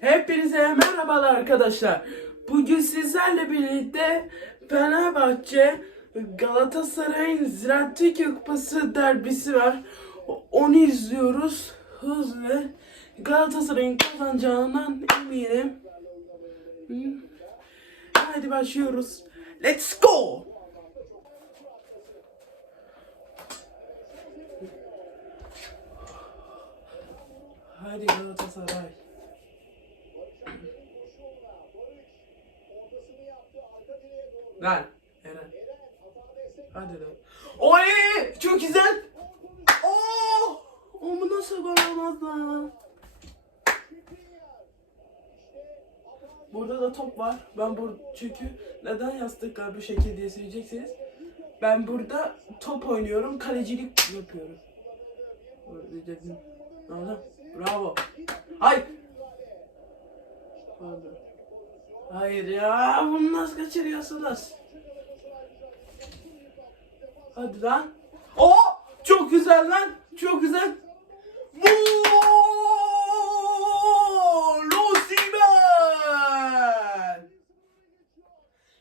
Hepinize merhabalar arkadaşlar. Bugün sizlerle birlikte Fenerbahçe Galatasaray'ın Ziraat Türkiye Kupası derbisi var. Onu izliyoruz. Hızlı. Galatasaray'ın kazanacağından eminim. Hı. Hadi başlıyoruz. Let's go! Hadi Galatasaray. Lan Eren. Hadi lan. Oy! Çok güzel. Oo! Onu nasıl gol lan? Burada da top var. Ben burada çünkü neden yastıklar bu şekilde diye söyleyeceksiniz. Ben burada top oynuyorum, kalecilik yapıyorum. Öyle dedim. Bravo. Hayır. Pardon. Hayır ya, bunu nasıl kaçırıyorsunuz? Hadi lan. O çok güzel lan. Çok güzel. Gol! Osimhen!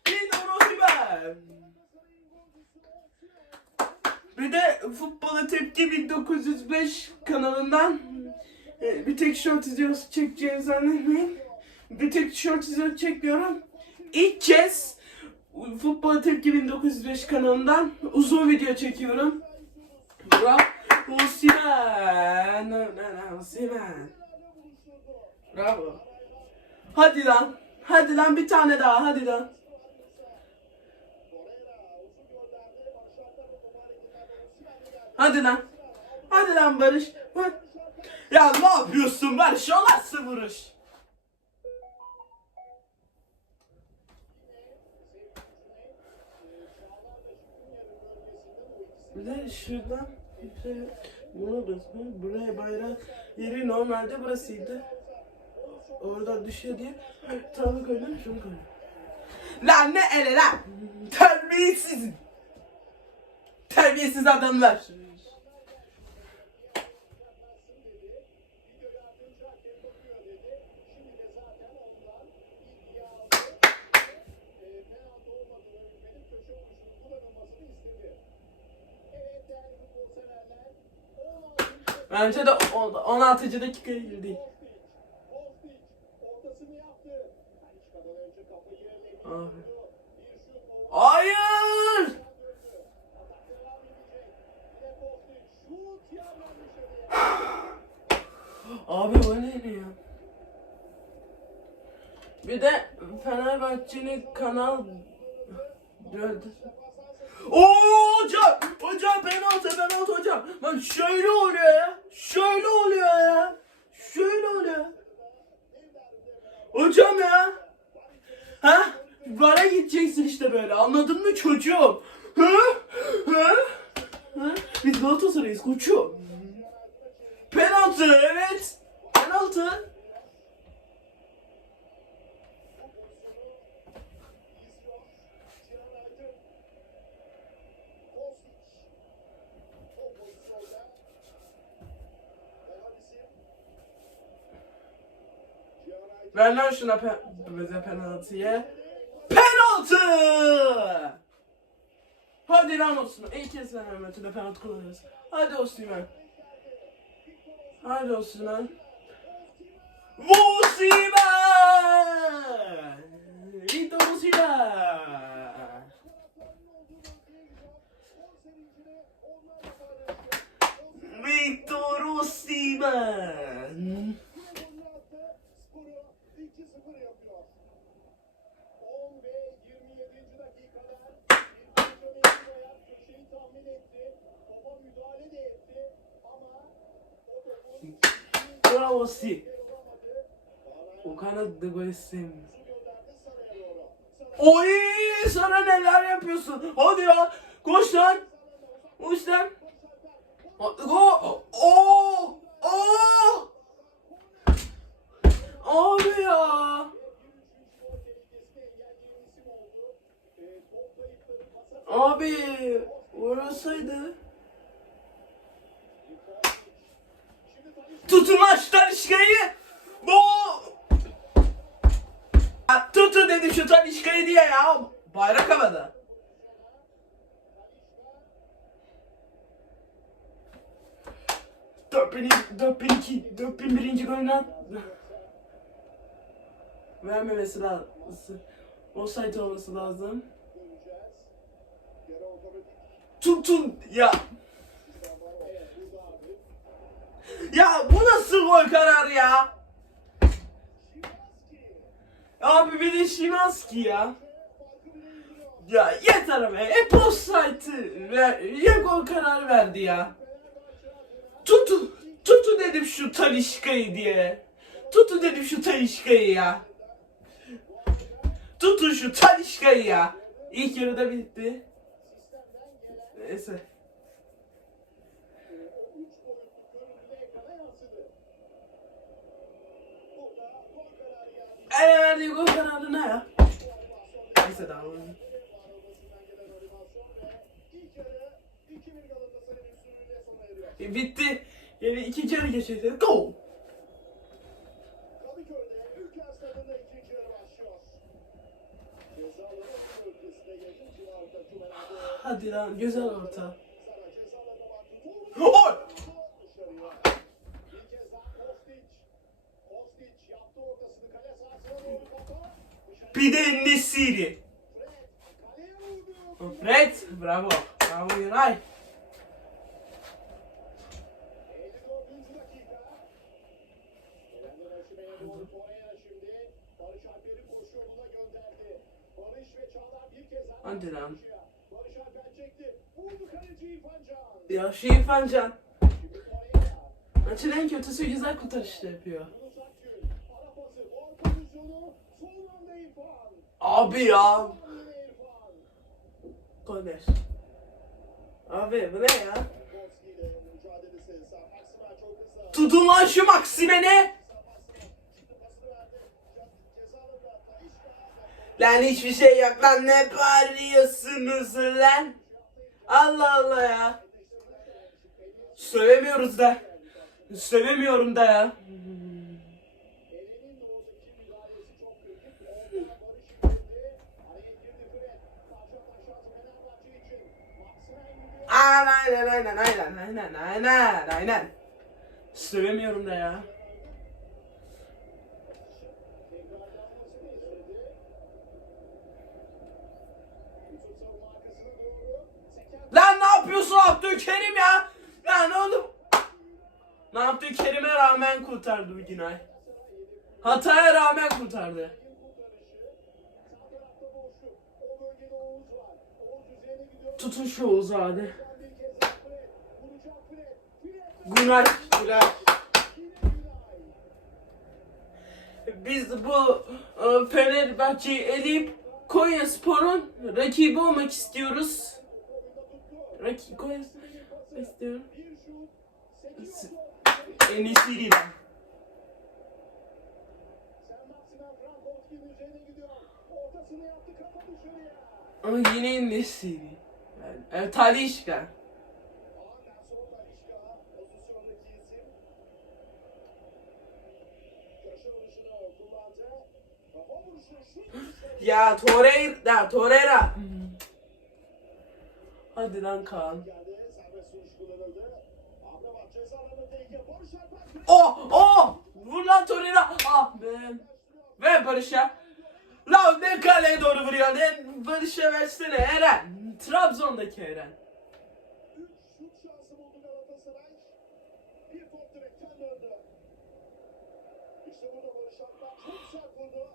Yine Osimhen! Bir de Futbola Tepki 1905 kanalından e, bir tek short videosu çekeceğimi zannetmeyin. Short video çekmiyorum. İlk kez Futbola Tepki 1905 kanalından uzun video çekiyorum. Ne, ne, Osimhen. Bravo. Hadi lan. Hadi lan bir tane daha. Hadi lan. Hadi lan. Hadi lan Barış. Ya ne yapıyorsun Barış? O nasıl Bir de şuradan şey, buna basma. Buraya bayrak yeri normalde burasıydı. Orada düşüyor diye tabi koydum şunu koydum. Lan ne ele lan? Terbiyesiz. Terbiyesiz adamlar. Bence de o- 16. dakikaya girdi. Hayır! Abi o neydi ya? Bir de Fenerbahçe'nin kanal gördü. Oo! Hocam penaltı penaltı hocam. Lan şöyle oluyor ya. Şöyle oluyor ya. Şöyle oluyor. Hocam ya. Ha? Vara gideceksin işte böyle. Anladın mı çocuğum? Ha? Ha? Ha? Biz Galatasaray'ız koçum. Penaltı evet. Penaltı. Ver şuna pe bize penaltıya. Penaltı! Hadi lan Osman. İlk kez Fenerbahçe'de penaltı kullanıyoruz. Hadi Osman. Hadi Osman. Osman! Victor Osman! Victor Osman! Bravo. O kanadı gol istemiyor. Oy sana neler yapıyorsun? Hadi ya. Koş lan. Koş lan. Go. Oo. Şu Talişka'yı diye ya. Bayrak havada. Dört bin, dört bin iki, dört bin birinci golünü. Vermemesi lazım. Offside olması lazım. Tutun ya. Ya bu nasıl gol kararı ya? Abi de Şimanski ya. Ya yeter ama hep offside'ı ver, ya gol kararı verdi ya. Tutu, tutu dedim şu Talişka'yı diye. Tutu dedim şu Talişka'yı ya. Tutun şu Talişka'yı ya. İlk yarıda bitti. Neyse. Ele verdiği gol kararı ne ya? Neyse daha oğlum. E, bitti. Yani iki kere geçecek. Go! Hadi lan güzel orta. Gol! Bir de Nesiri. Fred, bravo. Bravo Yuray. Hadi lan. Ya şu İrfan Can. Maçın en kötüsü güzel kurtarışta yapıyor. Abi ya. Korner. Abi bu ne ya? Tutun lan şu Maksimen'e. Lan hiçbir şey yok lan ne bağırıyorsunuz lan? Allah Allah ya. Sövemiyoruz da. Sövemiyorum da ya. Aynen aynen aynen aynen aynen aynen. Sövemiyorum da ya. Lan ne yapıyorsun Abdülkerim ya? Lan oğlum. Ne Abdülkerim'e rağmen kurtardı Günay. Hataya rağmen kurtardı. Tutun şu Oğuz'u hadi. Günay. Günay. Biz bu e, Fenerbahçe'yi eleyip Konya Spor'un rakibi olmak istiyoruz. Rakip Konya Spor'u istiyorum. En iyisiyle. Ama yine en iyisiyle. Yani, e, Talişka. Ya Torreira, Torreira. Hadi lan Kaan. Oh, oh! Vur lan Torreira. Ah be. Ver Barış'a. Lan ne kaleye doğru vuruyor. Ne Barış'a versene Eren. Trabzon'daki Eren. Aynen tabii. Lan hiçbir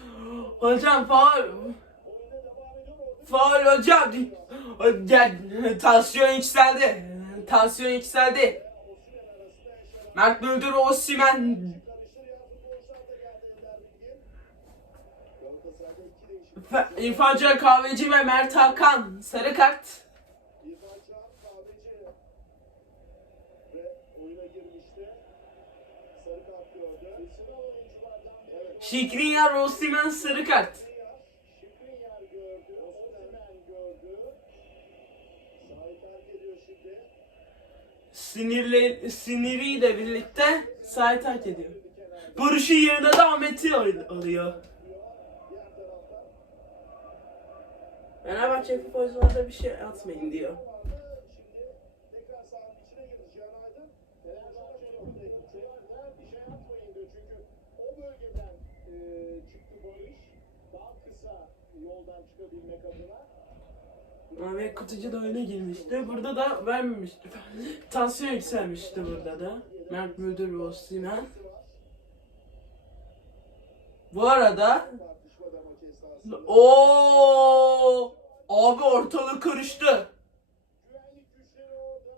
Hocam faul. Faul hocam. Gel tansiyon yükseldi. Tansiyon yükseldi. Mert Müldür Osimhen. Fe- İrfan Can Kahveci ve Mert Hakan. Sarı kart. Şikrinyar Osimhen sarı kart. Sinirli, siniriyle birlikte sahayı terk ediyor. Barış'ın yerine de Ahmet'i al- alıyor. Fenerbahçe futbolcularda bir şey atmayın diyor. Ahmet Kutucu da oyuna girmişti. Burada da vermemişti. Tansiyon yükselmişti burada da. Mert Müldür ve Osimhen. Bu arada o abi ortalık karıştı.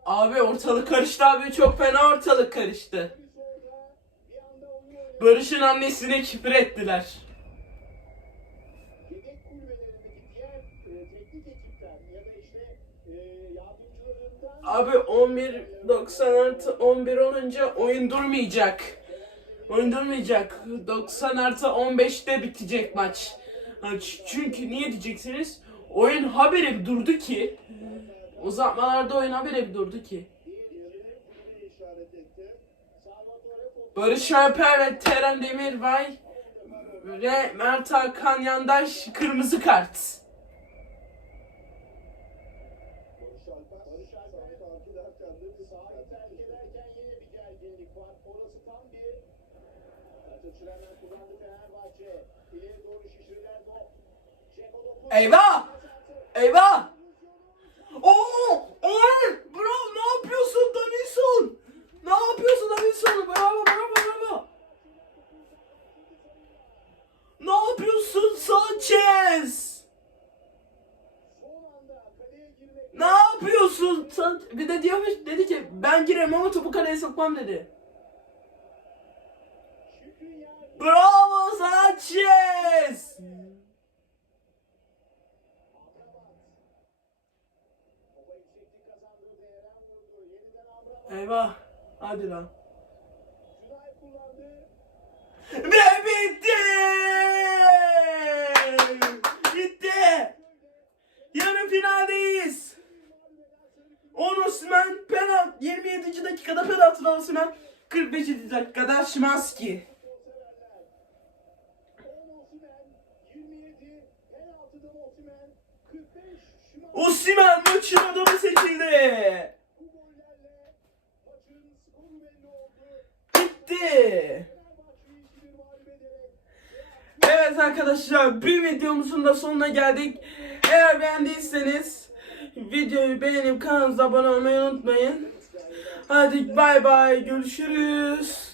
Abi ortalık karıştı abi çok fena ortalık karıştı. Barış'ın annesine küfür ettiler. yedek kulübelerindeki diğer e, teknik ekipler ya da işte e, yardımcılarından Abi 11 96 11 olunca oyun durmayacak. Oyun durmayacak. 90 artı 15'te bitecek maç. Çünkü niye diyeceksiniz? Oyun haberi bir durdu ki. Uzatmalarda oyun haberi bir durdu ki. Barış Alper ve Teren Demirbay ve Mert Hakan Yandaş kırmızı kart. Barış Alper, Barış Alper fark ederken de sahayı terk ederken yine bir gerginlik var. Orası tam bir Ertuğrul Çirenler kullandı Fenerbahçe. İleri doğru şişirilen top. Ceko dokuz. Eyvah! Eyvah! Oo! Oy! Bravo! Ne yapıyorsun Danison? Ne yapıyorsun Danison? Bravo bravo bravo! Ne yapıyorsun Sanchez? Ne yapıyorsun? San bir de diyormuş dedi ki ben girerim ama topu kaleye sokmam dedi. Bravo Sanchez! Eyvah! Hadi lan. Ve bitti! Bitti! Yarı finaldeyiz. 10 Osman penaltı 27. dakikada penaltı Osman 45. dakikada Şimanski. Osimhen 27 penaltıda Osimhen 45 Şimanski Osimhen maçın adamı seçildi. Evet arkadaşlar bir videomuzun da sonuna geldik. Eğer beğendiyseniz videoyu beğenip kanalımıza abone olmayı unutmayın. Hadi bay bay görüşürüz.